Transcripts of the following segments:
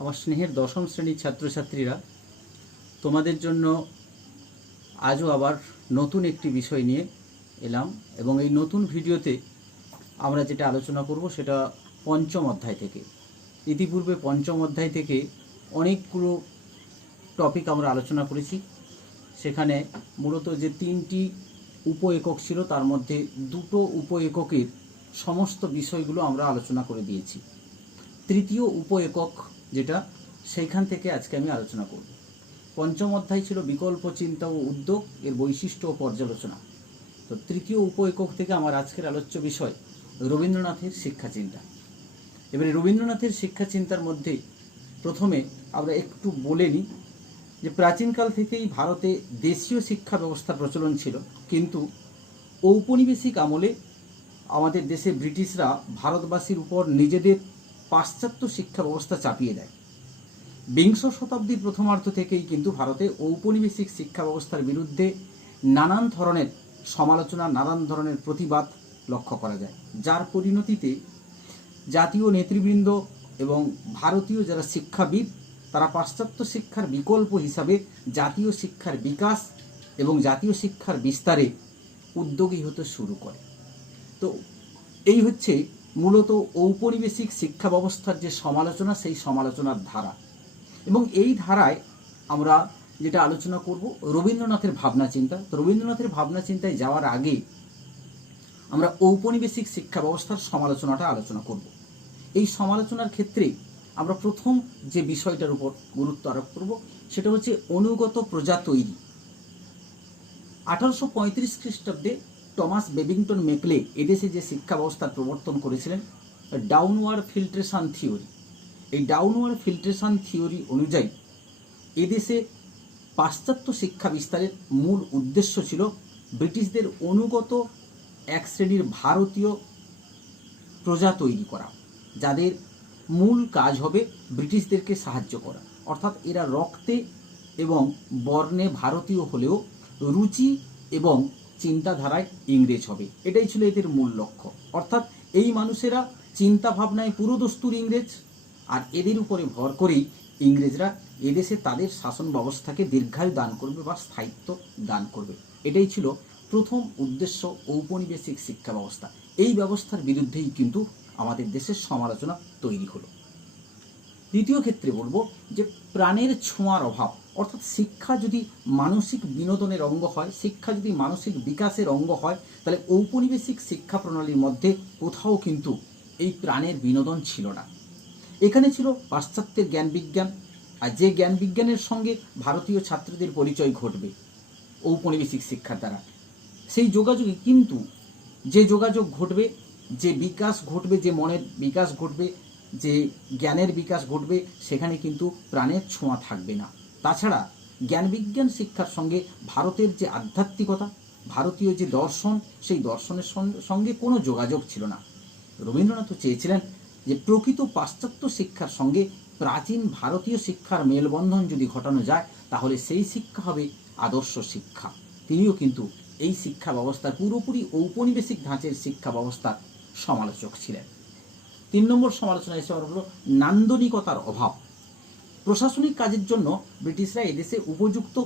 আমার স্নেহের দশম শ্রেণীর ছাত্রছাত্রীরা, তোমাদের জন্য আজও আবার নতুন একটি বিষয় নিয়ে এলাম এবং এই নতুন ভিডিওতে আমরা যেটা আলোচনা করব সেটা পঞ্চম অধ্যায় থেকে। ইতিপূর্বে পঞ্চম অধ্যায় থেকে অনেকগুলো টপিক আমরা আলোচনা করেছি। সেখানে মূলত যে তিনটি উপ একক ছিল তার মধ্যে দুটো উপ এককের সমস্ত বিষয়গুলো আমরা আলোচনা করে দিয়েছি। তৃতীয় উপ একক যেটা, সেইখান থেকে আজকে আমি আলোচনা করব। পঞ্চম অধ্যায় ছিল বিকল্প চিন্তা ও উদ্যোগ, এর বৈশিষ্ট্য ও পর্যালোচনা। তো তৃতীয় উপ একক থেকে আমার আজকের আলোচ্য বিষয় রবীন্দ্রনাথের শিক্ষা চিন্তা। এবারে রবীন্দ্রনাথের শিক্ষা চিন্তার মধ্যে প্রথমে আমরা একটু বলে নিই যে প্রাচীনকাল থেকেই ভারতে দেশীয় শিক্ষা ব্যবস্থা প্রচলন ছিল, কিন্তু ঔপনিবেশিক আমলে আমাদের দেশে ব্রিটিশরা ভারতবাসীর উপর নিজেদের পাশ্চাত্য শিক্ষা ব্যবস্থা চাপিয়ে দেয়। বিংশ শতাব্দীর প্রথমার্ধ থেকেই কিন্তু ভারতে ঔপনিবেশিক শিক্ষা ব্যবস্থার বিরুদ্ধে নানান ধরনের সমালোচনা, নানান ধরনের প্রতিবাদ লক্ষ্য করা যায়, যার পরিণতিতে জাতীয় নেতৃবৃন্দ এবং ভারতীয় যারা শিক্ষাবিদ তারা পাশ্চাত্য শিক্ষার বিকল্প হিসাবে জাতীয় শিক্ষার বিকাশ এবং জাতীয় শিক্ষার বিস্তারে উদ্যোগী হতে শুরু করে। তো এই হচ্ছে মূলত ঔপনিবেশিক শিক্ষা ব্যবস্থার যে সমালোচনা, সেই সমালোচনার ধারা। এবং এই ধারায় আমরা যেটা আলোচনা করব রবীন্দ্রনাথের ভাবনা চিন্তা। তো রবীন্দ্রনাথের ভাবনা চিন্তায় যাওয়ার আগে আমরা ঔপনিবেশিক শিক্ষা ব্যবস্থার সমালোচনাটা আলোচনা করব। এই সমালোচনার ক্ষেত্রে আমরা প্রথম যে বিষয়টার উপর গুরুত্ব আরোপ করব সেটা হচ্ছে অনুগত প্রজা তৈরি। 1835 খ্রিস্টাব্দে টমাস বেবিংটন মেকলে এদেশে যে শিক্ষা ব্যবস্থার প্রবর্তন করেছিলেন, ডাউনওয়ার্ড ফিল্ট্রেশন থিওরি। এই ডাউনওয়ার্ড ফিল্ট্রেশন থিওরি অনুযায়ী এদেশে পাশ্চাত্য শিক্ষা বিস্তারের মূল উদ্দেশ্য ছিল ব্রিটিশদের অনুগত এক শ্রেণীর ভারতীয় প্রজা তৈরি করা, যাদের মূল কাজ হবে ব্রিটিশদেরকে সাহায্য করা। অর্থাৎ এরা রক্তে এবং বর্ণে ভারতীয় হলেও রুচি এবং চিন্তাধারায় ইংরেজ হবে, এটাই ছিল এদের মূল লক্ষ্য। অর্থাৎ এই মানুষেরা চিন্তা ভাবনায় পুরোদস্তুর ইংরেজ, আর এদের উপরে ভর করেই ইংরেজরা এদেশে তাদের শাসন ব্যবস্থাকে দীর্ঘায়ু দান করবে বা স্থায়িত্ব দান করবে। এটাই ছিল প্রথম উদ্দেশ্য ঔপনিবেশিক শিক্ষা ব্যবস্থা। এই ব্যবস্থার বিরুদ্ধেই কিন্তু আমাদের দেশের সমালোচনা তৈরি হলো। দ্বিতীয় ক্ষেত্রে বলবো যে প্রাণের ছোঁয়ার অভাব। অর্থাৎ শিক্ষা যদি মানসিক বিনোদনের অঙ্গ হয়, শিক্ষা যদি মানসিক বিকাশের অঙ্গ হয়, তাহলে ঔপনিবেশিক শিক্ষা প্রণালীর মধ্যে কোথাও কিন্তু এই প্রাণের বিনোদন ছিল না। এখানে ছিল পাশ্চাত্যের জ্ঞান বিজ্ঞান, আর যে জ্ঞান বিজ্ঞানের সঙ্গে ভারতীয় ছাত্রদের পরিচয় ঘটবে ঔপনিবেশিক শিক্ষার দ্বারা, সেই যোগাযোগে কিন্তু যে যোগাযোগ ঘটবে, যে বিকাশ ঘটবে, যে মনের বিকাশ ঘটবে, যে জ্ঞানের বিকাশ ঘটবে, সেখানে কিন্তু প্রাণের ছোঁয়া থাকবে না। তাছাড়া জ্ঞান বিজ্ঞান শিক্ষার সঙ্গে ভারতের যে আধ্যাত্মিকতা, ভারতীয় যে দর্শন, সেই দর্শনের সঙ্গে কোনো যোগাযোগ ছিল না। রবীন্দ্রনাথ চেয়েছিলেন যে প্রকৃত পাশ্চাত্য শিক্ষার সঙ্গে প্রাচীন ভারতীয় শিক্ষার মেলবন্ধন যদি ঘটানো যায়, তাহলে সেই শিক্ষা হবে আদর্শ শিক্ষা। তিনিও কিন্তু এই শিক্ষা ব্যবস্থার পুরোপুরি ঔপনিবেশিক ধাঁচের শিক্ষা ব্যবস্থার সমালোচক ছিলেন। 3 নম্বর সমালোচনা হিসেবে হলো নান্দনিকতার অভাব। প্রশাসনিক কাজের জন্য ব্রিটিশরা এদেশে উপযুক্ত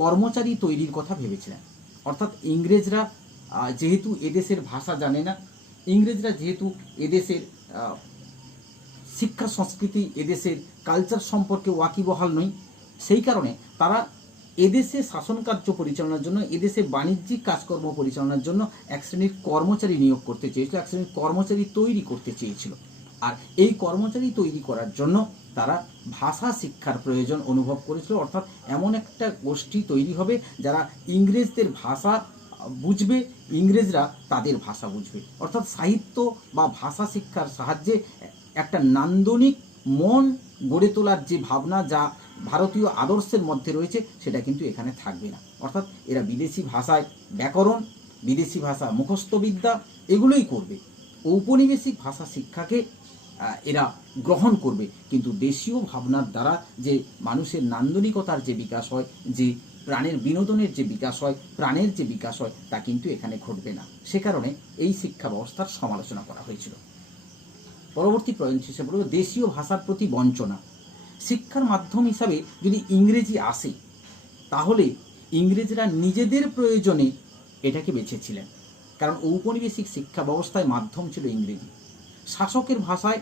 কর্মচারী তৈরির কথা ভেবেছিলেন। অর্থাৎ ইংরেজরা যেহেতু এদেশের ভাষা জানে না, ইংরেজরা যেহেতু এদেশের শিক্ষা সংস্কৃতি, এদেশের কালচার সম্পর্কে ওয়াকিবহাল নয়, সেই কারণে তারা এদেশে শাসন কার্য পরিচালনার জন্য, এদেশে বাণিজ্যিক কাজকর্ম পরিচালনার জন্য এক শ্রেণীর কর্মচারী নিয়োগ করতে চেয়েছিল, এক শ্রেণীর কর্মচারী তৈরি করতে চেয়েছিল। আর এই কর্মচারী তৈরি করার জন্য তারা ভাষা শিক্ষার প্রয়োজন অনুভব করেছিল। অর্থাৎ এমন একটা গোষ্ঠী তৈরি হবে যারা ইংরেজদের ভাষা বুঝবে, ইংরেজরা তাদের ভাষা বুঝবে। অর্থাৎ সাহিত্য বা ভাষা শিক্ষার সাহায্যে একটা নান্দনিক মন গড়ে তোলার যে ভাবনা, যা ভারতীয় আদর্শের মধ্যে রয়েছে, সেটা কিন্তু এখানে থাকবে না। অর্থাৎ এরা বিদেশি ভাষায় ব্যাকরণ, বিদেশি ভাষা মুখস্থবিদ্যা এগুলোই করবে। ঔপনিবেশিক ভাষা শিক্ষাকে এরা গ্রহণ করবে, কিন্তু দেশীয় ভাবনার দ্বারা যে মানুষের নান্দনিকতার যে বিকাশ হয়, যে প্রাণের বিনোদনের যে বিকাশ হয়, প্রাণের যে বিকাশ হয়, তা কিন্তু এখানে ঘটবে না। সে কারণে এই শিক্ষা ব্যবস্থার সমালোচনা করা হয়েছিল। পরবর্তী পয়েন্ট হিসেবে বলব দেশীয় ভাষার প্রতি বঞ্চনা। শিক্ষার মাধ্যম হিসাবে যদি ইংরেজি আসে তাহলে ইংরেজরা নিজেদের প্রয়োজনে এটাকে বেছেছিলেন, কারণ ঔপনিবেশিক শিক্ষা ব্যবস্থায় মাধ্যম ছিল ইংরেজি। শাসকের ভাষায়,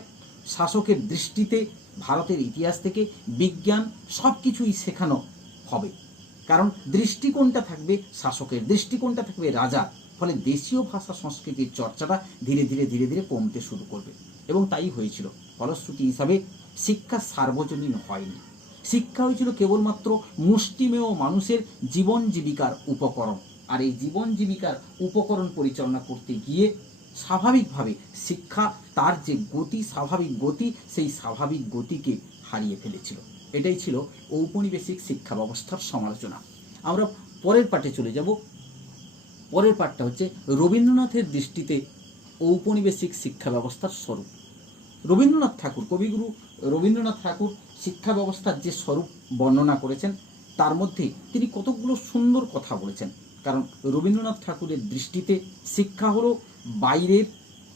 শাসকের দৃষ্টিতে ভারতের ইতিহাস থেকে বিজ্ঞান সব কিছুই শেখানো হবে, কারণ দৃষ্টিকোণটা থাকবে শাসকের, দৃষ্টিকোণটা থাকবে রাজার। ফলে দেশীয় ভাষা সংস্কৃতির চর্চাটা ধীরে ধীরে ধীরে ধীরে কমতে শুরু করবে, এবং তাই হয়েছিল। ফলশ্রুতি হিসাবে শিক্ষা সার্বজনীন হয়নি। শিক্ষা হয়েছিল কেবলমাত্র মুষ্টিমেয় মানুষের জীবন জীবিকার উপকরণ, আর এই জীবন জীবিকার উপকরণ পরিচালনা করতে গিয়ে স্বাভাবিকভাবে শিক্ষা তার যে গতি, স্বাভাবিক গতি, সেই স্বাভাবিক গতিকে হারিয়ে ফেলেছিল। এটাই ছিল ঔপনিবেশিক শিক্ষা ব্যবস্থার সমালোচনা। আমরা পরের পাঠে চলে যাব। পরের পাঠটা হচ্ছে রবীন্দ্রনাথের দৃষ্টিতে ঔপনিবেশিক শিক্ষা ব্যবস্থার স্বরূপ। রবীন্দ্রনাথ ঠাকুর, কবিগুরু রবীন্দ্রনাথ ঠাকুর শিক্ষা ব্যবস্থার যে স্বরূপ বর্ণনা করেছেন তার মধ্যে তিনি কতগুলো সুন্দর কথা বলেছেন। কারণ রবীন্দ্রনাথ ঠাকুরের দৃষ্টিতে শিক্ষা হলো বাইরের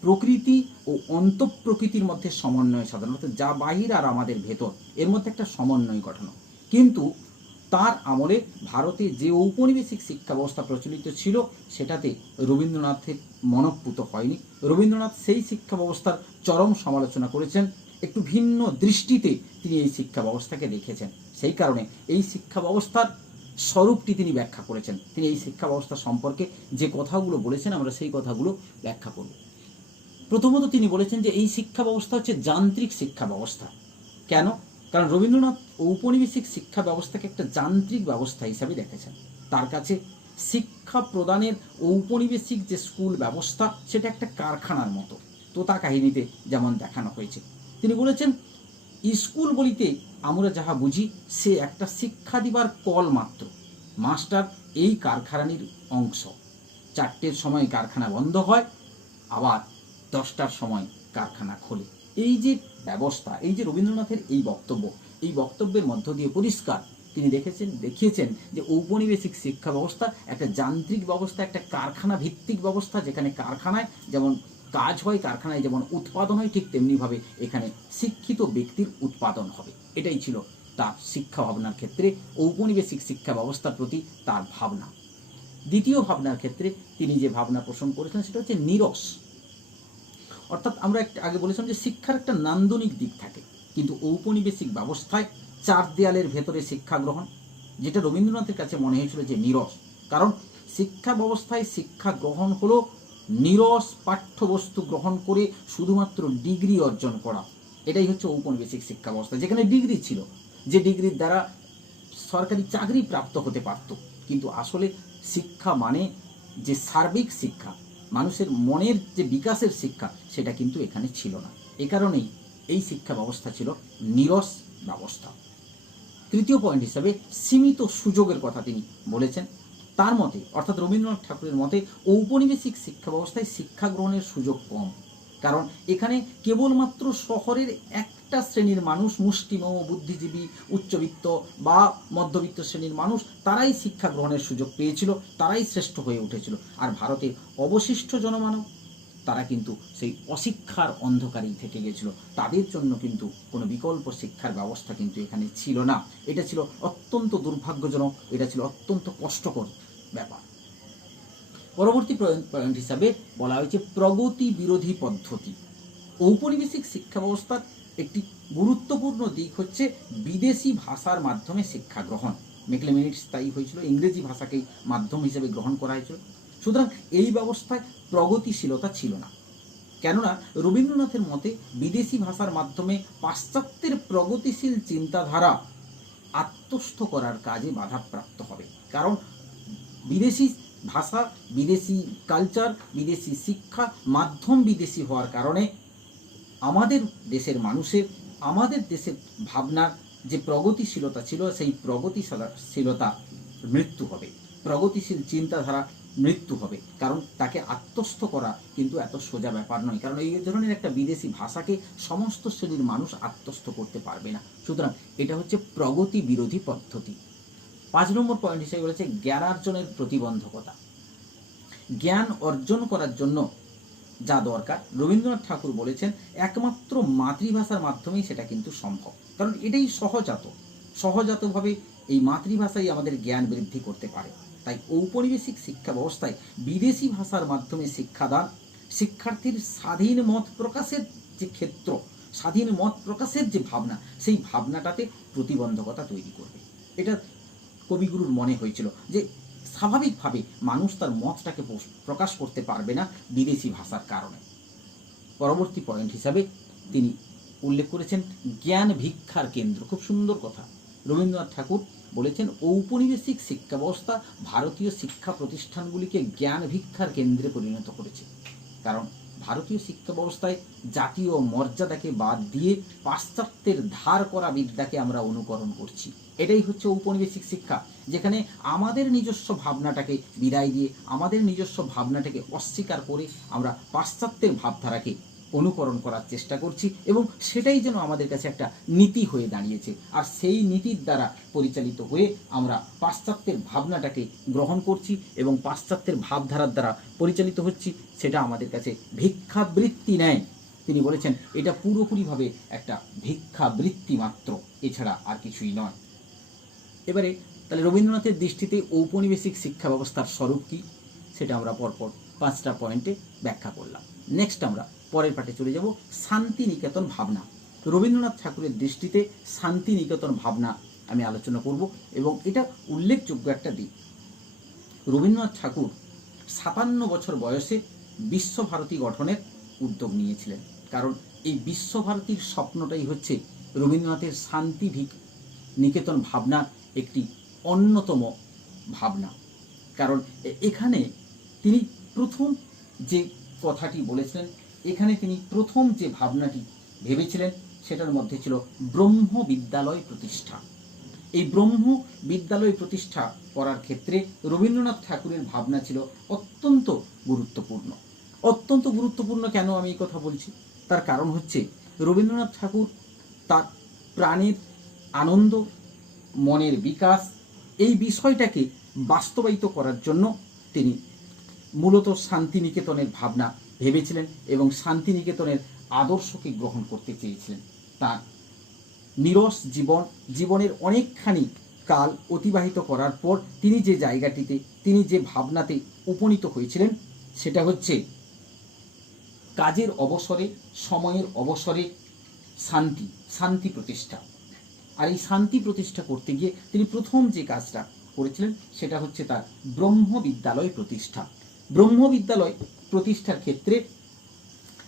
প্রকৃতি ও অন্তঃপ্রকৃতির মধ্যে সমন্বয় সাধন, অর্থাৎ যা বাহির আর আমাদের ভেতর, এর মধ্যে একটা সমন্বয় ঘটানো। কিন্তু তার আমলে ভারতে যে ঔপনিবেশিক শিক্ষা ব্যবস্থা প্রচলিত ছিল সেটাতে রবীন্দ্রনাথের মনঃপূত হয়নি। রবীন্দ্রনাথ সেই শিক্ষা ব্যবস্থার চরম সমালোচনা করেছেন, একটু ভিন্ন দৃষ্টিতে তিনি এই শিক্ষা ব্যবস্থাকে দেখেছেন। সেই কারণে এই শিক্ষা ব্যবস্থার স্বরূপটি তিনি ব্যাখ্যা করেছেন। তিনি এই শিক্ষা ব্যবস্থা সম্পর্কে যে কথাগুলো বলেছেন আমরা সেই কথাগুলো ব্যাখ্যা করব। প্রথমত তিনি বলেছেন যে এই শিক্ষা ব্যবস্থা হচ্ছে যান্ত্রিক শিক্ষা ব্যবস্থা। কেন? কারণ রবীন্দ্রনাথ ঔপনিবেশিক শিক্ষা ব্যবস্থাকে একটা যান্ত্রিক ব্যবস্থা হিসাবে দেখেছেন। তার কাছে শিক্ষা প্রদানের ঔপনিবেশিক যে স্কুল ব্যবস্থা সেটা একটা কারখানার মতো, তোতা কাহিনীতে যেমন দেখানো হয়েছে। তিনি বলেছেন স্কুল বলিতে আমরা যাহা বুঝি সে একটা শিক্ষা দিবার কল মাত্র, মাস্টার এই কারখানার অংশ। 4টের সময় কারখানা বন্ধ হয়, আবার 10টার সময় কারখানা খোলে। এই যে ব্যবস্থা, এই যে রবীন্দ্রনাথের এই বক্তব্য, এই বক্তব্যের মধ্য দিয়ে পরিষ্কার তিনি দেখিয়েছেন যে ঔপনিবেশিক শিক্ষা ব্যবস্থা একটা যান্ত্রিক ব্যবস্থা, একটা কারখানা ভিত্তিক ব্যবস্থা, যেখানে কারখানায় যেমন কাজ হয়, কারখানায় যেমন উৎপাদন হয়, ঠিক তেমনিভাবে এখানে শিক্ষিত ব্যক্তির উৎপাদন হবে। এটাই ছিল তার শিক্ষা ভাবনার ক্ষেত্রে ঔপনিবেশিক শিক্ষা ব্যবস্থার প্রতি তার ভাবনা। দ্বিতীয় ভাবনার ক্ষেত্রে তিনি যে ভাবনা পোষণ করেছেন সেটা হচ্ছে নিরস। অর্থাৎ আমরা আগে বলেছিলাম যে শিক্ষার একটা নান্দনিক দিক থাকে, কিন্তু ঔপনিবেশিক ব্যবস্থায় 4 দেয়ালের ভেতরে শিক্ষা গ্রহণ, যেটা রবীন্দ্রনাথের কাছে মনে হয়েছিল যে নিরস। কারণ শিক্ষা ব্যবস্থায় শিক্ষা গ্রহণ হলো নিরস পাঠ্যবস্তু গ্রহণ করে শুধুমাত্র ডিগ্রি অর্জন করা। এটাই হচ্ছে ঔপনিবেশিক শিক্ষা ব্যবস্থা, যেখানে ডিগ্রি ছিল, যে ডিগ্রির দ্বারা সরকারি চাকরি প্রাপ্ত হতে পারত। কিন্তু আসলে শিক্ষা মানে যে সার্বিক শিক্ষা, মানুষের মনের যে বিকাশের শিক্ষা, সেটা কিন্তু এখানে ছিল না। এ কারণেই এই শিক্ষা ব্যবস্থা ছিল নিরস ব্যবস্থা। তৃতীয় পয়েন্ট হিসাবে সীমিত সুযোগের কথা তিনি বলেছেন। তার মতে, অর্থাৎ রবীন্দ্রনাথ ঠাকুরের মতে, ঔপনিবেশিক শিক্ষা ব্যবস্থায় শিক্ষা গ্রহণের সুযোগ কম, কারণ এখানে কেবলমাত্র শহরের একটা শ্রেণীর মানুষ, মুষ্টিমেয় বুদ্ধিজীবী, উচ্চবিত্ত বা মধ্যবিত্ত শ্রেণীর মানুষ, তারাই শিক্ষা গ্রহণের সুযোগ পেয়েছিল, তারাই শ্রেষ্ঠ হয়ে উঠেছিল। আর ভারতের অবশিষ্ট জনমানব, তারা কিন্তু সেই অশিক্ষার অন্ধকারেই থেকে গেছিল। তাদের জন্য কিন্তু কোনো বিকল্প শিক্ষার ব্যবস্থা কিন্তু এখানে ছিল না। এটা ছিল অত্যন্ত দুর্ভাগ্যজনক, এটা ছিল অত্যন্ত কষ্টকর ব্যাপার। পরবর্তী পয়েন্ট হিসাবে বলা হয়েছে প্রগতি বিরোধী পদ্ধতি। ঔপনিবেশিক শিক্ষা ব্যবস্থার একটি গুরুত্বপূর্ণ দিক হচ্ছে বিদেশি ভাষার মাধ্যমে শিক্ষা গ্রহণ। মেকলেমিনিটস তাই হয়েছিল, ইংরেজি ভাষাকেই মাধ্যম হিসেবে গ্রহণ করা হয়েছিল। সুতরাং এই ব্যবস্থায় প্রগতিশীলতা ছিল না, কেননা রবীন্দ্রনাথের মতে বিদেশি ভাষার মাধ্যমে পাশ্চাত্যের প্রগতিশীল চিন্তাধারা আত্মস্থ করার কাজে বাধাপ্রাপ্ত হবে। কারণ বিদেশি ভাষা, বিদেশি কালচার, বিদেশি শিক্ষা মাধ্যম বিদেশি হওয়ার কারণে আমাদের দেশের মানুষের, আমাদের দেশের ভাবনার যে প্রগতিশীলতা ছিল, সেই প্রগতিশীলতা মৃত্যু হবে, প্রগতিশীল চিন্তাধারা মৃত্যু হবে। কারণ তাকে আত্মস্থ করা কিন্তু এত সোজা ব্যাপার নয়, কারণ এই ধরনের একটা বিদেশি ভাষাকে সমস্ত শ্রেণীর মানুষ আত্মস্থ করতে পারবে না। সুতরাং এটা হচ্ছে প্রগতি বিরোধী পদ্ধতি। 5 নম্বর পয়েন্ট হিসেবে বলেছে জ্ঞানার্জনের প্রতিবন্ধকতা। জ্ঞান অর্জন করার জন্য যা দরকার রবীন্দ্রনাথ ঠাকুর বলেছেন একমাত্র মাতৃভাষার মাধ্যমেই সেটা কিন্তু সম্ভব, কারণ এটাই সহজাতভাবে এই মাতৃভাষাই আমাদের জ্ঞান বৃদ্ধি করতে পারে। তাই ঔপনিবেশিক শিক্ষা ব্যবস্থায় বিদেশি ভাষার মাধ্যমে শিক্ষাদান শিক্ষার্থীর স্বাধীন মত প্রকাশের যে ক্ষেত্র, স্বাধীন মত প্রকাশের যে ভাবনা, সেই ভাবনাটাতে প্রতিবন্ধকতা তৈরি করবে। এটা কবিগুরুর মনে হয়েছিল যে স্বাভাবিকভাবে মানুষ তার মতটাকে প্রকাশ করতে পারবে না বিদেশি ভাষার কারণে। পরবর্তী পয়েন্ট হিসাবে তিনি উল্লেখ করেছেন জ্ঞান ভিক্ষার কেন্দ্র। খুব সুন্দর কথা। রবীন্দ্রনাথ ঠাকুর বলেছেন ঔপনিবেশিক শিক্ষা ব্যবস্থা ভারতীয় শিক্ষা প্রতিষ্ঠানগুলিকে জ্ঞান ভিক্ষার কেন্দ্রে পরিণত করেছে। কারণ ভারতীয় শিক্ষা ব্যবস্থায় জাতীয় মর্যাদাকে বাদ দিয়ে পাশ্চাত্যের ধার করা বিদ্যাকে আমরা অনুকরণ করছি। এটাই হচ্ছে ঔপনিবেশিক শিক্ষা, যেখানে আমাদের নিজস্ব ভাবনাটাকে বিদায় দিয়ে, আমাদের নিজস্ব ভাবনাটাকে অস্বীকার করে আমরা পাশ্চাত্যের ভাবধারাকে অনুকরণ করার চেষ্টা করছি, এবং সেটাই যেন আমাদের কাছে একটা নীতি হয়ে দাঁড়িয়েছে। আর সেই নীতির দ্বারা পরিচালিত হয়ে আমরা পাশ্চাত্যের ভাবনাটাকে গ্রহণ করছি এবং পাশ্চাত্যের ভাবধারার দ্বারা পরিচালিত হচ্ছি। সেটা আমাদের কাছে ভিক্ষাবৃত্তি নেয়। তিনি বলেছেন এটা পুরোপুরিভাবে একটা ভিক্ষাবৃত্তি মাত্র, এছাড়া আর কিছুই নয়। এবারে তাহলে রবীন্দ্রনাথের দৃষ্টিতে ঔপনিবেশিক শিক্ষা ব্যবস্থার স্বরূপ কী, সেটা আমরা পরপর 5টা পয়েন্টে ব্যাখ্যা করলাম। নেক্সট আমরা পরের পাঠে চলে যাব শান্তিনিকেতন ভাবনা। রবীন্দ্রনাথ ঠাকুরের দৃষ্টিতে শান্তিনিকেতন ভাবনা আমি আলোচনা করব, এবং এটা উল্লেখযোগ্য একটা দিক। রবীন্দ্রনাথ ঠাকুর 57 বছর বয়সে বিশ্বভারতী গঠনের উদ্যোগ নিয়েছিলেন, কারণ এই বিশ্বভারতীর স্বপ্নটাই হচ্ছে রবীন্দ্রনাথের শান্তি নিকেতন ভাবনার একটি অন্যতম ভাবনা। কারণ এখানে তিনি প্রথম যে কথাটি বলেছিলেন, এখানে তিনি প্রথম যে ভাবনাটি ভেবেছিলেন সেটার মধ্যে ছিল ব্রহ্ম বিদ্যালয় প্রতিষ্ঠা। এই ব্রহ্ম বিদ্যালয় প্রতিষ্ঠা করার ক্ষেত্রে রবীন্দ্রনাথ ঠাকুরের ভাবনা ছিল অত্যন্ত গুরুত্বপূর্ণ। অত্যন্ত গুরুত্বপূর্ণ কেন আমি এই কথা বলছি, তার কারণ হচ্ছে রবীন্দ্রনাথ ঠাকুর তার প্রাণের আনন্দ, মনের বিকাশ, এই বিষয়টাকে বাস্তবায়িত করার জন্য তিনি মূলত শান্তিনিকেতনের ভাবনা ভেবেছিলেন এবং শান্তিনিকেতনের আদর্শকে গ্রহণ করতে চেয়েছিলেন। তার নিরস জীবনের অনেকখানি কাল অতিবাহিত করার পর তিনি যে জায়গাটিতে, তিনি যে ভাবনাতে উপনীত হয়েছিলেন, সেটা হচ্ছে কাজের অবসরে, সময়ের অবসরে শান্তি প্রতিষ্ঠা। আর এই শান্তি প্রতিষ্ঠা করতে গিয়ে তিনি প্রথম যে কাজটা করেছিলেন সেটা হচ্ছে তার ব্রহ্ম বিদ্যালয় প্রতিষ্ঠা। ব্রহ্ম বিদ্যালয় প্রতিষ্ঠার ক্ষেত্রে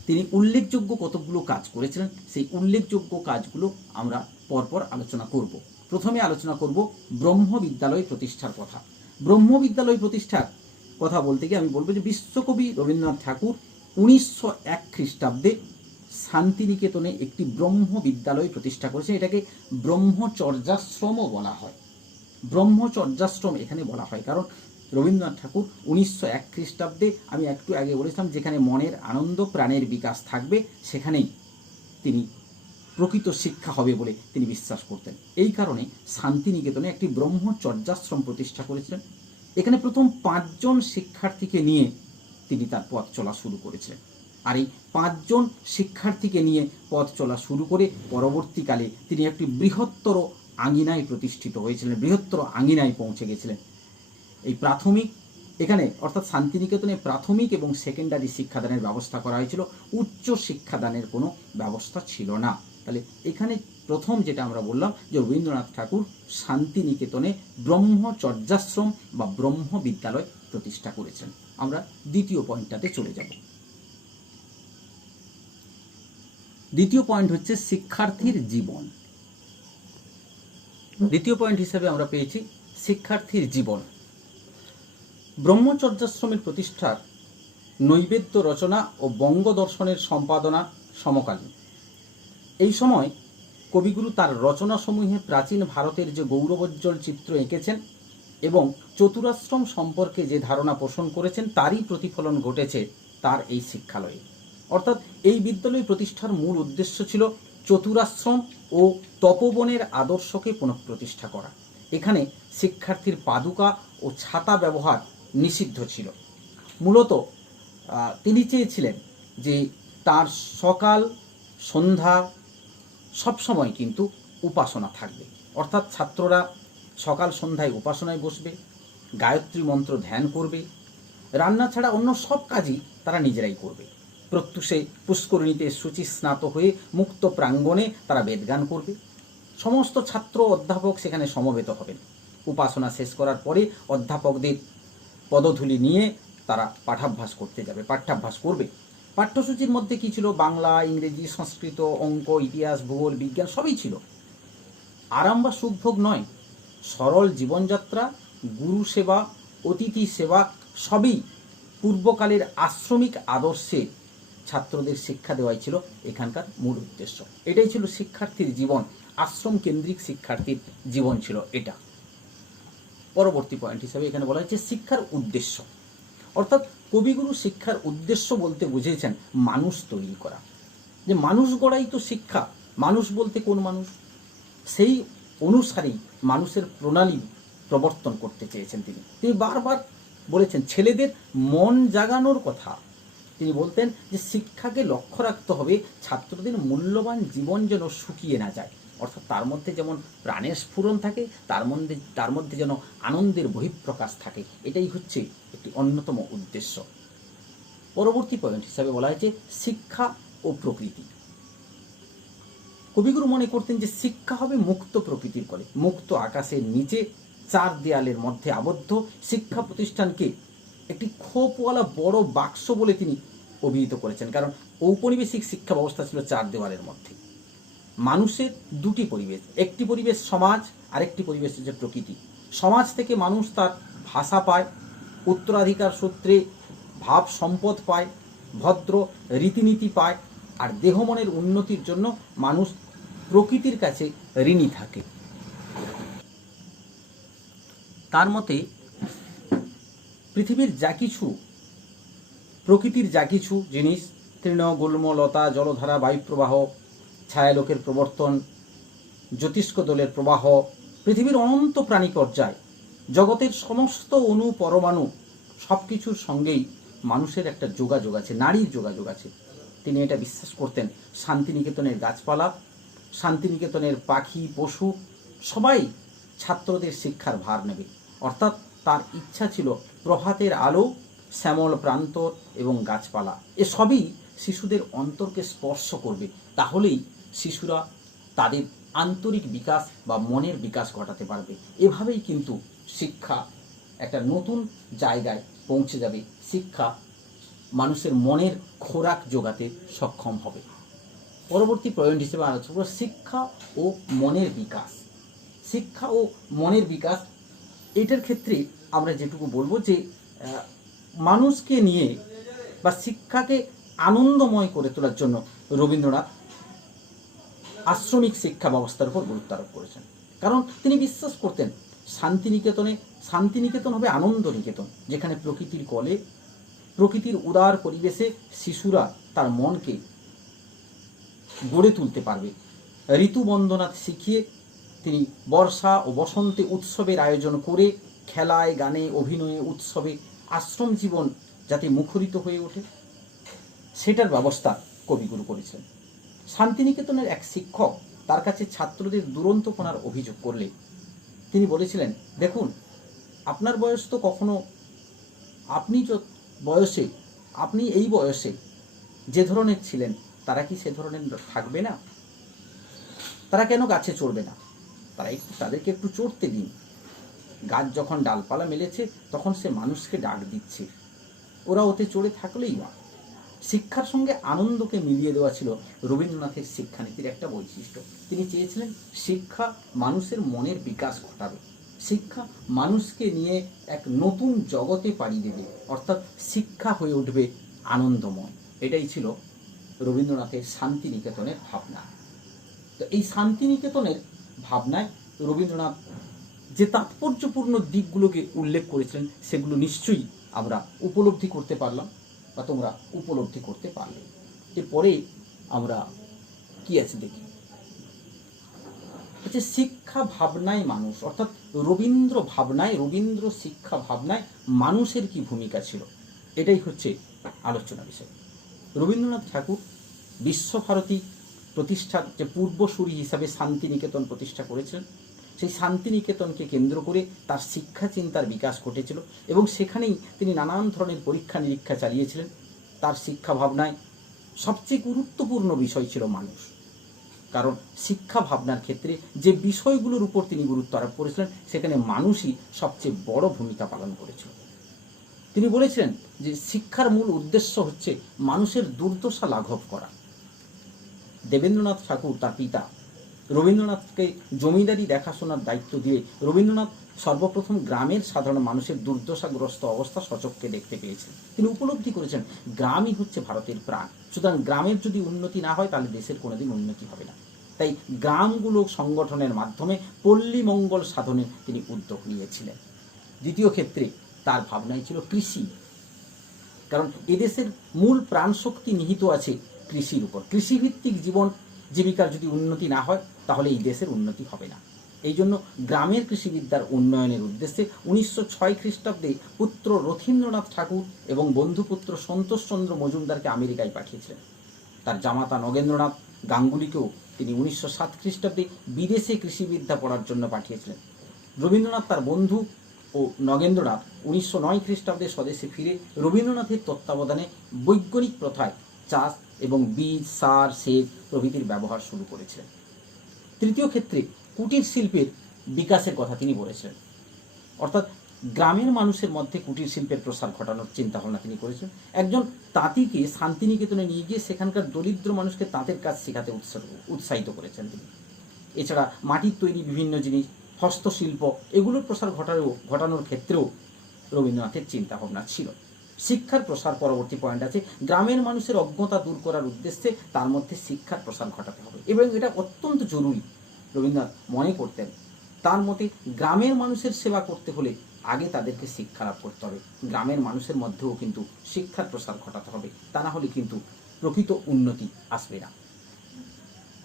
তিনি উল্লেখযোগ্য কতগুলো কাজ করেছিলেন, সেই উল্লেখযোগ্য কাজগুলো আমরা পরপর আলোচনা করব। প্রথমে আলোচনা করব ব্রহ্ম বিদ্যালয় প্রতিষ্ঠার কথা। ব্রহ্ম বিদ্যালয় প্রতিষ্ঠার কথা বলতে গিয়ে আমি বলবো যে বিশ্বকবি রবীন্দ্রনাথ ঠাকুর 1901 খ্রিস্টাব্দে শান্তিনিকেতনে একটি ব্রহ্ম বিদ্যালয় প্রতিষ্ঠা করেছে। এটাকে ব্রহ্মচর্যাশ্রমও বলা হয়। ব্রহ্মচর্যাশ্রম এখানে বলা হয় কারণ রবীন্দ্রনাথ ঠাকুর 1901 খ্রিস্টাব্দে, আমি একটু আগে বলেছিলাম, যেখানে মনের আনন্দ, প্রাণের বিকাশ থাকবে সেখানেই তিনি প্রকৃত শিক্ষা হবে বলে তিনি বিশ্বাস করতেন। এই কারণে শান্তিনিকেতনে একটি ব্রহ্মচর্যাশ্রম প্রতিষ্ঠা করেছিলেন। এখানে প্রথম 5 জন শিক্ষার্থীকে নিয়ে তিনি তার পথ চলা শুরু করেছিলেন। আর এই 5 জন শিক্ষার্থীকে নিয়ে পথ চলা শুরু করে পরবর্তীকালে তিনি একটি বৃহত্তর আঙিনায় প্রতিষ্ঠিত হয়েছিলেন, বৃহত্তর আঙিনায় পৌঁছে গেছিলেন। এই প্রাথমিক, এখানে অর্থাৎ শান্তিনিকেতনে প্রাথমিক এবং সেকেন্ডারি শিক্ষাদানের ব্যবস্থা করা হয়েছিল, উচ্চ শিক্ষাদানের কোনো ব্যবস্থা ছিল না। তাহলে এখানে প্রথম যেটা আমরা বললাম যে রবীন্দ্রনাথ ঠাকুর শান্তিনিকেতনে ব্রহ্মচর্যাশ্রম বা ব্রহ্ম বিদ্যালয় প্রতিষ্ঠা করেছেন। আমরা দ্বিতীয় পয়েন্টটাতে চলে যাব। দ্বিতীয় পয়েন্ট হচ্ছে শিক্ষার্থীর জীবন। দ্বিতীয় পয়েন্ট হিসেবে আমরা পেয়েছি শিক্ষার্থীর জীবন। ব্রহ্মচর্যাশ্রমের প্রতিষ্ঠার নৈবেদ্য রচনা ও বঙ্গদর্শনের সম্পাদনা সমকালীন। এই সময় কবিগুরু তার রচনাসমূহে প্রাচীন ভারতের যে গৌরবোজ্জ্বল চিত্র এঁকেছেন এবং চতুরাশ্রম সম্পর্কে যে ধারণা পোষণ করেছেন তারই প্রতিফলন ঘটেছে তার এই শিক্ষালয়ে। অর্থাৎ এই বিদ্যালয় প্রতিষ্ঠার মূল উদ্দেশ্য ছিল চতুরাশ্রম ও তপবনের আদর্শকে পুনঃপ্রতিষ্ঠা করা। এখানে শিক্ষার্থীর পাদুকা ও ছাতা ব্যবহার নিষিদ্ধ ছিল। মূলত তিনি চেয়েছিলেন যে তার সকাল সন্ধ্যা সবসময় কিন্তু উপাসনা থাকবে, অর্থাৎ ছাত্ররা সকাল সন্ধ্যায় উপাসনায় বসবে, গায়ত্রী মন্ত্র ধ্যান করবে, রান্না ছাড়া অন্য সব কাজই তারা নিজেরাই করবে। প্রত্যুষে পুষ্করিণীতে শুচি স্নাত হয়ে মুক্ত প্রাঙ্গণে তারা বেদগান করবে। সমস্ত ছাত্র অধ্যাপক সেখানে সমবেত হবেন। উপাসনা শেষ করার পরে অধ্যাপকদের পদধূলি নিয়ে তারা পাঠাভ্যাস করতে যাবে, পাঠ্যাভ্যাস করবে। পাঠ্যসূচির মধ্যে কী ছিল? বাংলা, ইংরেজি, সংস্কৃত, অঙ্ক, ইতিহাস, ভূগোল, বিজ্ঞান সবই ছিল। আরাম বা সুখভোগ নয়, সরল জীবনযাত্রা, গুরু সেবা, অতিথি সেবা সবই পূর্বকালের আশ্রমিক আদর্শে ছাত্রদের শিক্ষা দেওয়াই ছিল এখানকার মূল উদ্দেশ্য। এটাই ছিল শিক্ষার্থীর জীবন, আশ্রম কেন্দ্রিক শিক্ষার্থীর জীবন ছিল এটা। পরবর্তী পয়েন্ট হিসাবে এখানে বলা হয়েছে শিক্ষার উদ্দেশ্য, অর্থাৎ কবিগুরু শিক্ষার উদ্দেশ্য বলতে বুঝিয়েছেন মানুষ তৈরি করা, যে মানুষ গড়াই তো শিক্ষা। মানুষ বলতে কোন মানুষ? সেই অনুসারেই মানুষের প্রণালী প্রবর্তন করতে চেয়েছেন তিনি। তিনি বারবার বলেছেন ছেলেদের মন জাগানোর কথা। তিনি বলতেন যে শিক্ষাকে লক্ষ্য রাখতে হবে ছাত্রদের মূল্যবান জীবন যেন শুকিয়ে না যায়, অর্থাৎ তার মধ্যে যেমন প্রাণের স্ফুরণ থাকে, তার মধ্যে যেন আনন্দের বহিঃপ্রকাশ থাকে। এটাই হচ্ছে একটি অন্যতম উদ্দেশ্য। পরবর্তী পয়েন্ট হিসাবে বলা হয়েছে শিক্ষা ও প্রকৃতি। কবিগুরু মনে করতেন যে শিক্ষা হবে মুক্ত প্রকৃতির কোলে, মুক্ত আকাশের নিচে চার দেয়ালের মধ্যে আবদ্ধ শিক্ষা প্রতিষ্ঠানকে একটি খোপওয়ালা বড় বাক্স বলে তিনি অভিহিত করেছেন। কারণ ঔপনিবেশিক শিক্ষা ব্যবস্থা ছিল চার দেওয়ালের মধ্যে। মানুষের দুটি পরিবেশ, একটি পরিবেশ সমাজ, আরেকটি পরিবেশ হচ্ছে প্রকৃতি। সমাজ থেকে মানুষ তার ভাষা পায়, উত্তরাধিকার সূত্রে ভাব সম্পদ পায়, ভদ্র রীতিনীতি পায়, আর দেহমনের উন্নতির জন্য মানুষ প্রকৃতির কাছে ঋণী থাকে। তার মতে পৃথিবীর যা কিছু, প্রকৃতির যা কিছু জিনিস, তৃণ, গুল্ম, লতা, জলধারা, বায়ুপ্রবাহ, ছায়ালোকের প্রবর্তন, জ্যোতিষ্ক দোলের প্রবাহ, পৃথিবীর অনন্ত প্রাণী পর্যায়, জগতের সমস্ত অণু পরমাণু সব কিছুর সঙ্গেই মানুষের একটা যোগাযোগ আছে, নারীর যোগাযোগ আছে। তিনি এটা বিশ্বাস করতেন। শান্তিনিকেতনের গাছপালা, শান্তিনিকেতনের পাখি, পশু সবাই ছাত্রদের শিক্ষার ভার নেবে। অর্থাৎ তার ইচ্ছা ছিল প্রভাতের আলো, শ্যামল প্রান্তর এবং গাছপালা এসবই শিশুদের অন্তরকে স্পর্শ করবে। তাহলেই শিশুরা তাদের আন্তরিক বিকাশ বা মনের বিকাশ ঘটাতে পারবে। এভাবেই কিন্তু শিক্ষা একটা নতুন জায়গায় পৌঁছে যাবে। শিক্ষা মানুষের মনের খোরাক জোগাতে সক্ষম হবে। পরবর্তী পয়েন্ট হিসেবে আলোচনা করব শিক্ষা ও মনের বিকাশ। শিক্ষা ও মনের বিকাশ এটার ক্ষেত্রে আমরা যেটুকু বলবো যে মানুষকে নিয়ে বা শিক্ষাকে আনন্দময় করে তোলার জন্য রবীন্দ্রনাথ আশ্রমিক শিক্ষা ব্যবস্থার উপর গুরুত্ব আরোপ করেছেন। কারণ তিনি বিশ্বাস করতেন শান্তিনিকেতন হবে আনন্দ নিকেতন, যেখানে প্রকৃতির কোলে, প্রকৃতির উদার পরিবেশে শিশুরা তার মনকে গড়ে তুলতে পারবে। ঋতু বন্দনা শিখিয়ে তিনি বর্ষা ও বসন্তে উৎসবের আয়োজন করে খেলায়, গানে, অভিনয়ে, উৎসবে আশ্রম জীবন যাতে মুখরিত হয়ে ওঠে সেটার ব্যবস্থা কবিগুরু করেছেন। শান্তিনিকেতনের এক শিক্ষক তার কাছে ছাত্রদের দুরন্তপনার অভিযোগ করলে তিনি বলেছিলেন, দেখুন আপনার বয়স তো কখনো, আপনি এই বয়সে যে ধরনের ছিলেন তারা কি সে ধরনের থাকবে না? তারা কেন গাছে চড়বে না? তাদেরকে একটু চড়তে দিন। গাছ যখন ডালপালা মেলেছে তখন সে মানুষকে ডাক দিচ্ছে, ওরা ওতে চড়ে থাকলেই বা। শিক্ষার সঙ্গে আনন্দকে মিলিয়ে দেওয়া ছিল রবীন্দ্রনাথের শিক্ষানীতির একটা বৈশিষ্ট্য। তিনি চেয়েছিলেন শিক্ষা মানুষের মনের বিকাশ ঘটাবে, শিক্ষা মানুষকে নিয়ে এক নতুন জগতে পাড়ি দেবে, অর্থাৎ শিক্ষা হয়ে উঠবে আনন্দময়। এটাই ছিল রবীন্দ্রনাথের শান্তিনিকেতনের ভাবনা। তো এই শান্তিনিকেতনের ভাবনায় রবীন্দ্রনাথ যে তাৎপর্যপূর্ণ দিকগুলোকে উল্লেখ করেছিলেন সেগুলো নিশ্চয়ই আমরা উপলব্ধি করতে পারলাম বা তোমরা উপলব্ধি করতে পারলে। এরপরে আমরা কি আছে দেখি, হচ্ছে শিক্ষা ভাবনায় মানুষ, অর্থাৎ রবীন্দ্র শিক্ষা ভাবনায় মানুষের কি ভূমিকা ছিল, এটাই হচ্ছে আলোচনা বিষয়। রবীন্দ্রনাথ ঠাকুর বিশ্বভারতী প্রতিষ্ঠার যে পূর্বসূরি হিসাবে শান্তিনিকেতন প্রতিষ্ঠা করেছিলেন, সেই শান্তিনিকেতনকে কেন্দ্র করে তার শিক্ষা চিন্তার বিকাশ ঘটেছিল এবং সেখানেই তিনি নানান ধরনের পরীক্ষা নিরীক্ষা চালিয়েছিলেন। তার শিক্ষা ভাবনায় সবচেয়ে গুরুত্বপূর্ণ বিষয় ছিল মানুষ, কারণ শিক্ষা ভাবনার ক্ষেত্রে যে বিষয়গুলোর উপর তিনি গুরুত্ব আরোপ করেছিলেন সেখানে মানুষই সবচেয়ে বড় ভূমিকা পালন করেছিল। তিনি বলেছিলেন যে শিক্ষার মূল উদ্দেশ্য হচ্ছে মানুষের দুর্দশা লাঘব করা। দেবেন্দ্রনাথ ঠাকুর তার পিতা রবীন্দ্রনাথকে জমিদারি দেখাশোনার দায়িত্ব দিয়ে রবীন্দ্রনাথ সর্বপ্রথম গ্রামের সাধারণ মানুষের দুর্দশাগ্রস্ত অবস্থা সচক্ষে দেখতে পেয়েছেন। তিনি উপলব্ধি করেছেন গ্রামই হচ্ছে ভারতের প্রাণ, সুতরাং গ্রামের যদি উন্নতি না হয় তাহলে দেশের কোনোদিন উন্নতি হবে না। তাই গ্রামগুলো সংগঠনের মাধ্যমে পল্লী মঙ্গল সাধনে তিনি উদ্যোগ নিয়েছিলেন। দ্বিতীয় ক্ষেত্রে তার ভাবনাই ছিল কৃষি, কারণ এদেশের মূল প্রাণশক্তি নিহিত আছে কৃষির উপর। কৃষিভিত্তিক জীবন জীবিকার যদি উন্নতি না হয় তাহলে এই দেশের উন্নতি হবে না। এই জন্য গ্রামের কৃষিবিদ্যার উন্নয়নের উদ্দেশ্যে 1906 খ্রিস্টাব্দে পুত্র রথীন্দ্রনাথ ঠাকুর এবং বন্ধুপুত্র সন্তোষচন্দ্র মজুমদারকে আমেরিকায় পাঠিয়েছিলেন। তার জামাতা নগেন্দ্রনাথ গাঙ্গুলিকেও তিনি 1907 খ্রিস্টাব্দে বিদেশে কৃষিবিদ্যা পড়ার জন্য পাঠিয়েছিলেন। রবীন্দ্রনাথ তার বন্ধু ও নগেন্দ্রনাথ 1909 খ্রিস্টাব্দে স্বদেশে ফিরে রবীন্দ্রনাথের তত্ত্বাবধানে বৈজ্ঞানিক প্রথায় চাষ এবং বীজ, সার, সেচ প্রভৃতির ব্যবহার শুরু করেছিলেন। তৃতীয় ক্ষেত্রে কুটির শিল্পের বিকাশের কথা তিনি বলেছিলেন, অর্থাৎ গ্রামের মানুষের মধ্যে কুটির শিল্পের প্রসার ঘটানোর চিন্তাভাবনা তিনি করেছিলেন। একজন তাঁতিকে শান্তিনিকেতনে নিয়ে গিয়ে সেখানকার দরিদ্র মানুষকে তাঁতের কাজ শেখাতে উৎসাহিত করেছেন তিনি। এছাড়া মাটির তৈরি বিভিন্ন জিনিস, হস্তশিল্প এগুলোর প্রসার ঘটানোর ক্ষেত্রেও রবীন্দ্রনাথের চিন্তাভাবনা ছিল। শিক্ষার প্রসার পরবর্তী পয়েন্ট আছে, গ্রামের মানুষের অজ্ঞতা দূর করার উদ্দেশ্যে তার মধ্যে শিক্ষার প্রসার ঘটাতে হবে এবং এটা অত্যন্ত জরুরি। রবীন্দ্রনাথ মনে করতেন, তার মতে গ্রামের মানুষের সেবা করতে হলে আগে তাদেরকে শিক্ষা লাভ করতে হবে, গ্রামের মানুষের মধ্যেও কিন্তু শিক্ষার প্রসার ঘটাতে হবে, তা না হলে কিন্তু প্রকৃত উন্নতি আসবে না।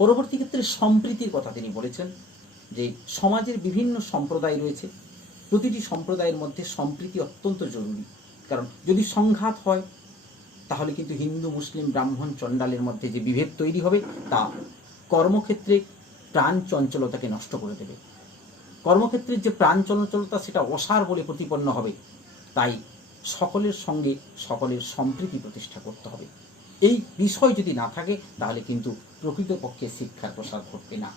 পরবর্তী ক্ষেত্রে সম্প্রীতির কথা তিনি বলেছেন, যে সমাজের বিভিন্ন সম্প্রদায় রয়েছে, প্রতিটি সম্প্রদায়ের মধ্যে সম্প্রীতি অত্যন্ত জরুরি, কারণ যদি সংঘাত হয় তাহলে কিন্তু হিন্দু, মুসলিম, ব্রাহ্মণ, চণ্ডালের মধ্যে যে বিভেদ তৈরি হবে তা কর্মক্ষেত্রে প্রাণ চঞ্চলতাকে নষ্ট করে দেবে। কর্মক্ষেত্রের যে প্রাণ চঞ্চলতা সেটা অসার বলে প্রতিপন্ন হবে। তাই সকলের সঙ্গে সকলের সম্প্রীতি প্রতিষ্ঠা করতে হবে। এই বিষয় যদি না থাকে তাহলে কিন্তু প্রকৃতপক্ষে শিক্ষার প্রসার ঘটবে না।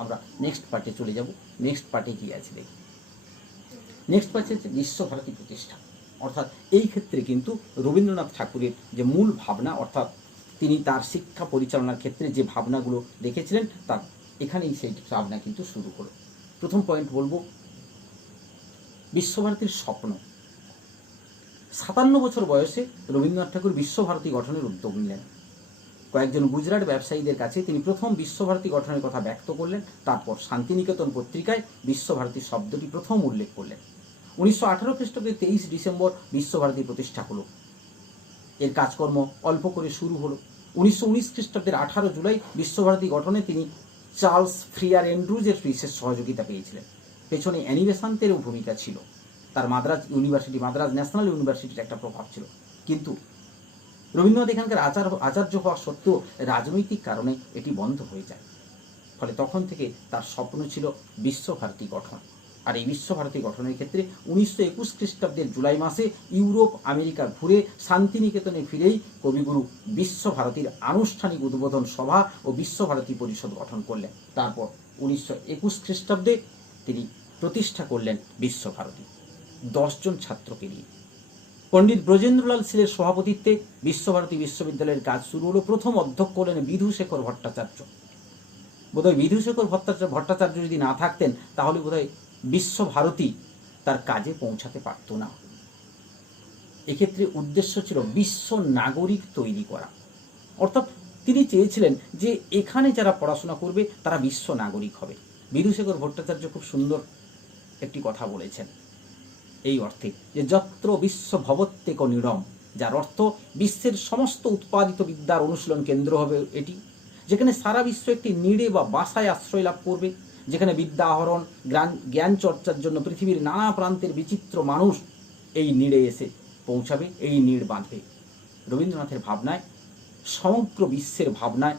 আমরা নেক্সট পার্টে চলে যাব। নেক্সট পার্টে কি আছে দেখি। নেক্সট পার্টে হচ্ছে বিশ্বভারতী প্রতিষ্ঠা, অর্থাৎ এই ক্ষেত্রে কিন্তু রবীন্দ্রনাথ ঠাকুরের যে মূল ভাবনা, অর্থাৎ তিনি তার শিক্ষা পরিচালনার ক্ষেত্রে যে ভাবনাগুলো দেখেছিলেন তার এখানেই সেই ভাবনা কিন্তু শুরু হলো। প্রথম পয়েন্ট বলবো, বিশ্বভারতীর স্বপ্ন। 57 বছর বয়সে রবীন্দ্রনাথ ঠাকুর বিশ্বভারতী গঠনের উদ্যোগ নিলেন। কয়েকজন গুজরাট ব্যবসায়ীদের কাছে তিনি প্রথম বিশ্বভারতী গঠনের কথা ব্যক্ত করলেন। তারপর শান্তিনিকেতন পত্রিকায় বিশ্বভারতী শব্দটি প্রথম উল্লেখ করলেন। 1918 খ্রিস্টাব্দে 23 ডিসেম্বর বিশ্বভারতী প্রতিষ্ঠা হলো। এর কাজকর্ম অল্প করে শুরু হলো। 1919 খ্রিস্টাব্দের 18 জুলাই বিশ্বভারতী গঠনে তিনি চার্লস ফ্রিয়ার অ্যান্ড্রুজের বিশেষ সহযোগিতা পেয়েছিলেন। পেছনে অ্যানি বেসান্তেরও ভূমিকা ছিল। তার মাদ্রাজ ন্যাশনাল ইউনিভার্সিটির একটা প্রভাব ছিল। কিন্তু রবীন্দ্রনাথ এখানকার আচার্য হওয়া সত্ত্বেও রাজনৈতিক কারণে এটি বন্ধ হয়ে যায়। ফলে তখন থেকে তার স্বপ্ন ছিল বিশ্বভারতী গঠন। আর এই বিশ্বভারতী গঠনের ক্ষেত্রে 1921 খ্রিস্টাব্দের জুলাই মাসে ইউরোপ, আমেরিকা ঘুরে শান্তিনিকেতনে ফিরেই কবিগুরু বিশ্বভারতীর আনুষ্ঠানিক উদ্বোধন সভা ও বিশ্বভারতী পরিষদ গঠন করলেন। তারপর 1921 খ্রিস্টাব্দে তিনি প্রতিষ্ঠা করলেন বিশ্বভারতী 10 জন ছাত্রকে নিয়ে। পণ্ডিত ব্রজেন্দ্রলাল শীলের সভাপতিত্বে বিশ্বভারতী বিশ্ববিদ্যালয়ের কাজ শুরু হলো। প্রথম অধ্যক্ষ হলেন বিধুশেখর ভট্টাচার্য। বোধহয় বিধুশেখর ভট্টাচার্য যদি না থাকতেন তাহলে বোধহয় বিশ্বভারতী তার কাজে পৌঁছাতে পারত না। এক্ষেত্রে উদ্দেশ্য ছিল বিশ্ব নাগরিক তৈরি করা, অর্থাৎ তিনি চেয়েছিলেন যে এখানে যারা পড়াশোনা করবে তারা বিশ্ব নাগরিক হবে। বিধুশেখর ভট্টাচার্য খুব সুন্দর একটি কথা বলেছেন এই অর্থে, যে যত্র বিশ্ব ভবত্যেক নিড়ম, যার অর্থ বিশ্বের সমস্ত উৎপাদিত বিদ্যার অনুশীলন কেন্দ্র হবে এটি, যেখানে সারা বিশ্ব একটি নিড়ে বা বাসায় আশ্রয় লাভ করবে, যেখানে বিদ্যা আহরণ, জ্ঞান চর্চার জন্য পৃথিবীর নানা প্রান্তের বিচিত্র মানুষ এই নিড়ে এসে পৌঁছাবে, এই নিড় বাঁধবে। রবীন্দ্রনাথের ভাবনায় সমগ্র বিশ্বের ভাবনায়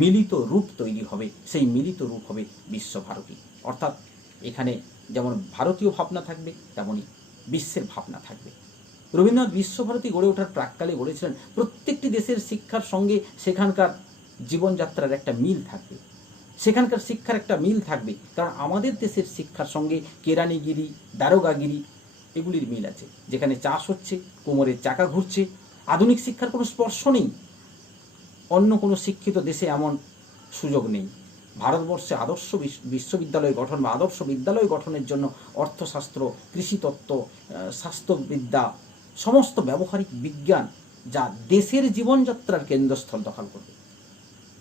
মিলিত রূপ তৈরি হবে, সেই মিলিত রূপ হবে বিশ্বভারতী। অর্থাৎ এখানে যেমন ভারতীয় ভাবনা থাকবে, তেমনই বিশ্বের ভাবনা থাকবে। রবীন্দ্রনাথ বিশ্বভারতী গড়ে ওঠার প্রাক্কালে গড়েছিলেন প্রত্যেকটি দেশের শিক্ষার সঙ্গে সেখানকার জীবনযাত্রার একটা মিল থাকবে, সেখানকার শিক্ষার একটা মিল থাকবে। কারণ আমাদের দেশের শিক্ষার সঙ্গে কেরানিগিরি, দারোগাগিরি এগুলির মিল আছে। যেখানে চাষ হচ্ছে, কোমরের চাকা ঘুরছে, আধুনিক শিক্ষার কোনো স্পর্শ নেই। অন্য কোনো শিক্ষিত দেশে এমন সুযোগ নেই। ভারতবর্ষে আদর্শ বিশ্ববিদ্যালয় গঠন বা আদর্শ বিদ্যালয় গঠনের জন্য অর্থশাস্ত্র, কৃষিতত্ত্ব, স্বাস্থ্যবিদ্যা, সমস্ত ব্যবহারিক বিজ্ঞান যা দেশের জীবনযাত্রার কেন্দ্রস্থল দখল করবে।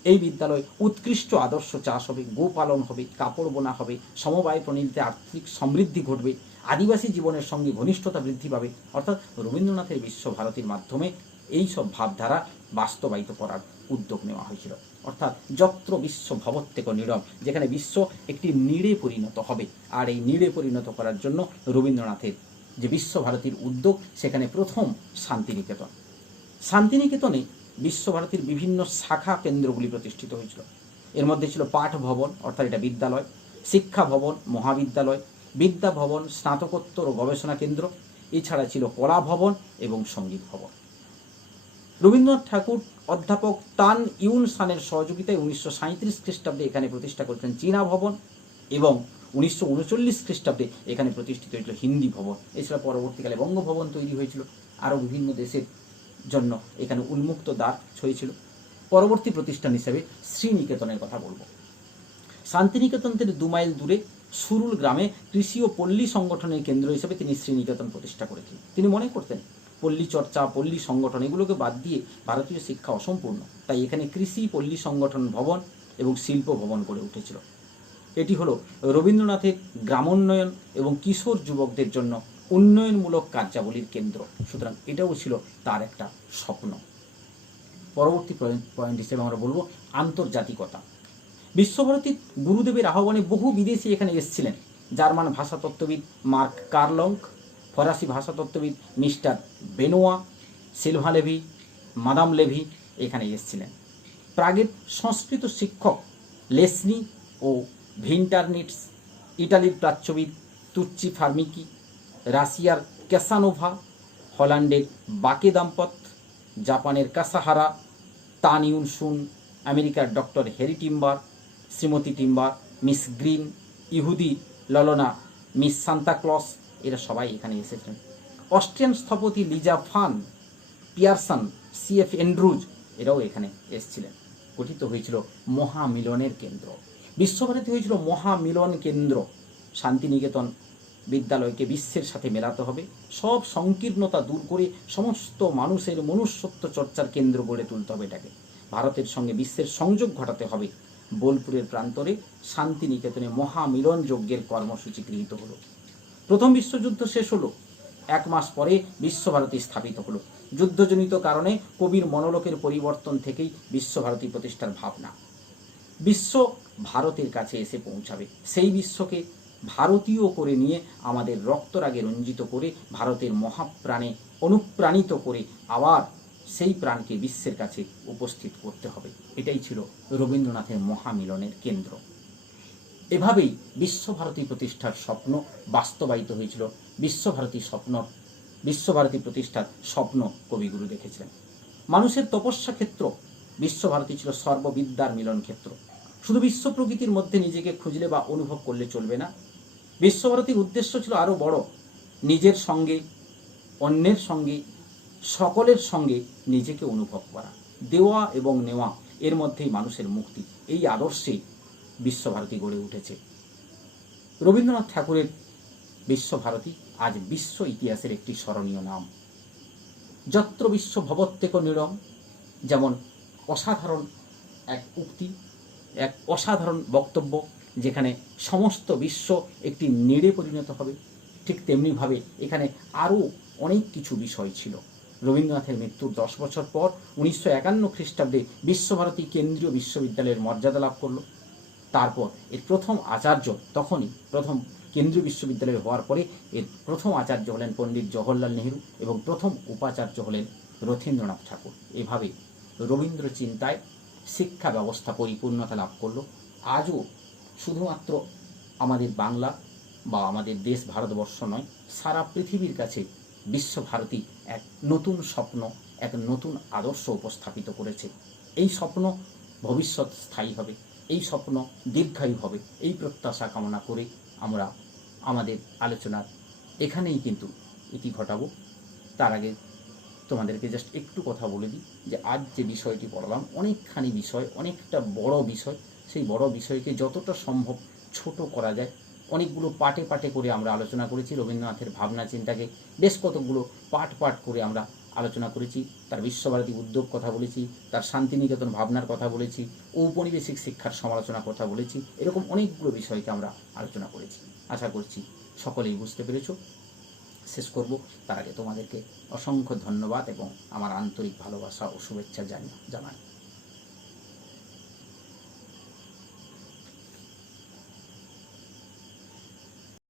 এই বিদ্যালয় উৎকৃষ্ট আদর্শ চাষ হবে, গোপালন হবে, কাপড় বোনা হবে, সমবায় প্রণীতে আর্থিক সমৃদ্ধি ঘটবে, আদিবাসী জীবনের সঙ্গে ঘনিষ্ঠতা বৃদ্ধি পাবে। অর্থাৎ রবীন্দ্রনাথের বিশ্বভারতীর মাধ্যমে এই সব ভাবধারা বাস্তবায়িত করার উদ্যোগ নেওয়া হয়েছিল। অর্থাৎ যত্র বিশ্ব ভবত্যেক নীড়ম, যেখানে বিশ্ব একটি নীড়ে পরিণত হবে। আর এই নীড়ে পরিণত করার জন্য রবীন্দ্রনাথের যে বিশ্বভারতীর উদ্যোগ, সেখানে প্রথম শান্তিনিকেতন। শান্তিনিকেতনে বিশ্বভারতীর বিভিন্ন শাখা কেন্দ্রগুলি প্রতিষ্ঠিত হয়েছিল। এর মধ্যে ছিল পাঠ ভবন, অর্থাৎ এটা বিদ্যালয়, শিক্ষা ভবন, মহাবিদ্যালয়, বিদ্যা ভবন, স্নাতকোত্তর ও গবেষণা কেন্দ্র, এছাড়া ছিল কলা ভবন এবং সঙ্গীত ভবন। রবীন্দ্রনাথ ঠাকুর অধ্যাপক তান ইউন সানের সহযোগিতায় 1937 খ্রিস্টাব্দে এখানে প্রতিষ্ঠা করেছেন চীনা ভবন এবং 1939 খ্রিস্টাব্দে এখানে প্রতিষ্ঠিত হয়েছিল হিন্দি ভবন। এছাড়া পরবর্তীকালে বঙ্গভবন তৈরি হয়েছিল। আরও বিভিন্ন দেশের জন্য এখানে উন্মুক্ত দ্বার হয়েছিল। পরবর্তী প্রতিষ্ঠান হিসেবে শ্রীনিকেতনের কথা বলব। শান্তিনিকেতন থেকে 2 মাইল দূরে সুরুল গ্রামে কৃষি ও পল্লী সংগঠনের কেন্দ্র হিসেবে তিনি শ্রীনিকেতন প্রতিষ্ঠা করেছিলেন। তিনি মনে করতেন পল্লী চর্চা, পল্লী সংগঠন এগুলোকে বাদ দিয়ে ভারতীয় শিক্ষা অসম্পূর্ণ, তাই এখানে কৃষি পল্লী সংগঠন ভবন এবং শিল্প ভবন গড়ে উঠেছিল। এটি হলো রবীন্দ্রনাথের গ্রামোন্নয়ন এবং কিশোর যুবকদের জন্য উন্নয়নমূলক কার্যাবলীর কেন্দ্র। সুতরাং এটাও ছিল তার একটা স্বপ্ন। পরবর্তী পয়েন্ট হিসেবে আমরা বলবো আন্তর্জাতিকতা। বিশ্বভারতীর গুরুদেবের আহ্বানে বহু বিদেশি এখানে এসেছিলেন। জার্মান ভাষাতত্ত্ববিদ মার্ক কার্লঙ্ক, ফরাসি ভাষাতত্ত্ববিদ mister Benoit, Sylvain Levi, madame Levi এখানে এসেছিলেন। প্রাগের সংস্কৃত শিক্ষক লেসনি ও ভিন্টারনিটস, ইটালির প্রাচ্যবিদ তুচ্চি ফার্মিকি, রাশিয়ার ক্যাসানোভা, হল্যান্ডের বাকে দাম্পত, জাপানের কাসাহারা, তান ইউন সুন, আমেরিকার doctor Harry timber, Shrimati timber, miss green, ইহুদি ললনা, মিস সান্তাক্লস এরা সবাই এখানে এসেছেন। অস্ট্রিয়ান স্থপতি Liza fun, Pearson, CF Andrews এরাও এখানে এসেছিলেন। গঠিত হয়েছিল মহামিলনের কেন্দ্র। বিশ্বভারতী হয়েছিল মহামিলন কেন্দ্র। শান্তিনিকেতন বিদ্যালয়কে বিশ্বের সাথে মেলাতে হবে, সব সংকীর্ণতা দূর করে সমস্ত মানুষের মনুষ্যত্ব চর্চার কেন্দ্র গড়ে তুলতে হবে। এটাকে ভারতের সঙ্গে বিশ্বের সংযোগ ঘটাতে হবে। বোলপুরের প্রান্তরে শান্তিনিকেতনে মহামিলন যজ্ঞের কর্মসূচি গৃহীত হলো। প্রথম বিশ্বযুদ্ধ শেষ হলো, 1 মাস পরে বিশ্বভারতী স্থাপিত হলো। যুদ্ধজনিত কারণে কবির মনোলোকের পরিবর্তন থেকেই বিশ্বভারতী প্রতিষ্ঠার ভাবনা। বিশ্ব ভারতের কাছে এসে পৌঁছাবে, সেই বিশ্বকে ভারতীয় করে নিয়ে আমাদের রক্তরাগে রঞ্জিত করে ভারতের মহাপ্রাণে অনুপ্রাণিত করে আবার সেই প্রাণকে বিশ্বের কাছে উপস্থিত করতে হবে। এটাই ছিল রবীন্দ্রনাথের মহামিলনের কেন্দ্র। এভাবেই বিশ্বভারতী প্রতিষ্ঠার স্বপ্ন বাস্তবায়িত হয়েছিল। বিশ্বভারতী প্রতিষ্ঠার স্বপ্ন কবিগুরু দেখেছিলেন। মানুষের তপস্যা ক্ষেত্র বিশ্বভারতী ছিল সর্ববিদ্যার মিলন ক্ষেত্র। শুধু বিশ্ব প্রকৃতির মধ্যে নিজেকে খুঁজলে বা অনুভব করলে চলবে না। বিশ্বভারতীর উদ্দেশ্য ছিল আরও বড়, নিজের সঙ্গে, অন্যের সঙ্গে, সকলের সঙ্গে নিজেকে অনুভব করা, দেওয়া এবং নেওয়া, এর মধ্যেই মানুষের মুক্তি। এই আদর্শে বিশ্বভারতী গড়ে উঠেছে। রবীন্দ্রনাথ ঠাকুরের বিশ্বভারতী আজ বিশ্ব ইতিহাসের একটি স্মরণীয় নাম। যত্র বিশ্ব ভবত্যেক নীড়ম, যেমন অসাধারণ এক উক্তি, এক অসাধারণ বক্তব্য, যেখানে সমস্ত বিশ্ব একটি নীড়ে পরিণত হবে, ঠিক তেমনিভাবে এখানে আরও অনেক কিছু বিষয় ছিল। রবীন্দ্রনাথের মৃত্যুর 10 বছর পর 1951 খ্রিস্টাব্দে বিশ্বভারতী কেন্দ্রীয় বিশ্ববিদ্যালয়ের মর্যাদা লাভ করল। তারপর এর প্রথম আচার্য, তখনই প্রথম কেন্দ্রীয় বিশ্ববিদ্যালয় হওয়ার পরে এর প্রথম আচার্য হলেন পণ্ডিত জওহরলাল নেহেরু এবং প্রথম উপাচার্য হলেন রথীন্দ্রনাথ ঠাকুর। এভাবে রবীন্দ্র চিন্তায় শিক্ষা ব্যবস্থা পরিপূর্ণতা লাভ করলো। আজও শুধুমাত্র আমাদের বাংলা বা আমাদের দেশ ভারতবর্ষ নয়, সারা পৃথিবীর কাছে বিশ্বভারতী এক নতুন স্বপ্ন, এক নতুন আদর্শ উপস্থাপিত করেছে। এই স্বপ্ন ভবিষ্যৎ স্থায়ী হবে, এই স্বপ্ন দীর্ঘায়ু হবে, এই প্রত্যাশা কামনা করে আমরা আমাদের আলোচনার এখানেই কিন্তু ইতি ঘটাবো। তার আগে তোমাদেরকে জাস্ট একটু কথা বলে দিই যে আজ যে বিষয়টি পড়লাম অনেকখানি বিষয়, অনেকটা বড় বিষয়। সেই বড় বিষয়কে যতটা সম্ভব ছোট করা যায়, অনেকগুলো পাটে পাটে করে আমরা আলোচনা করেছি। রবীন্দ্রনাথের ভাবনা চিন্তাকে বেশ কতগুলো পাট পাট করে আমরা আলোচনা করেছি। তার বিশ্বভারতী উদ্যোগ কথা বলেছি, তার শান্তিনিকেতন ভাবনার কথা বলেছি, ঔপনিবেশিক শিক্ষার সমালোচনার কথা বলেছি। এরকম অনেকগুলো বিষয়কে আমরা আলোচনা করেছি। আশা করছি সকলেই বুঝতে পেরেছ। শেষ করব তার আগে তোমাদেরকে অসংখ্য ধন্যবাদ এবং আমার আন্তরিক ভালোবাসা ও শুভেচ্ছা জানাই।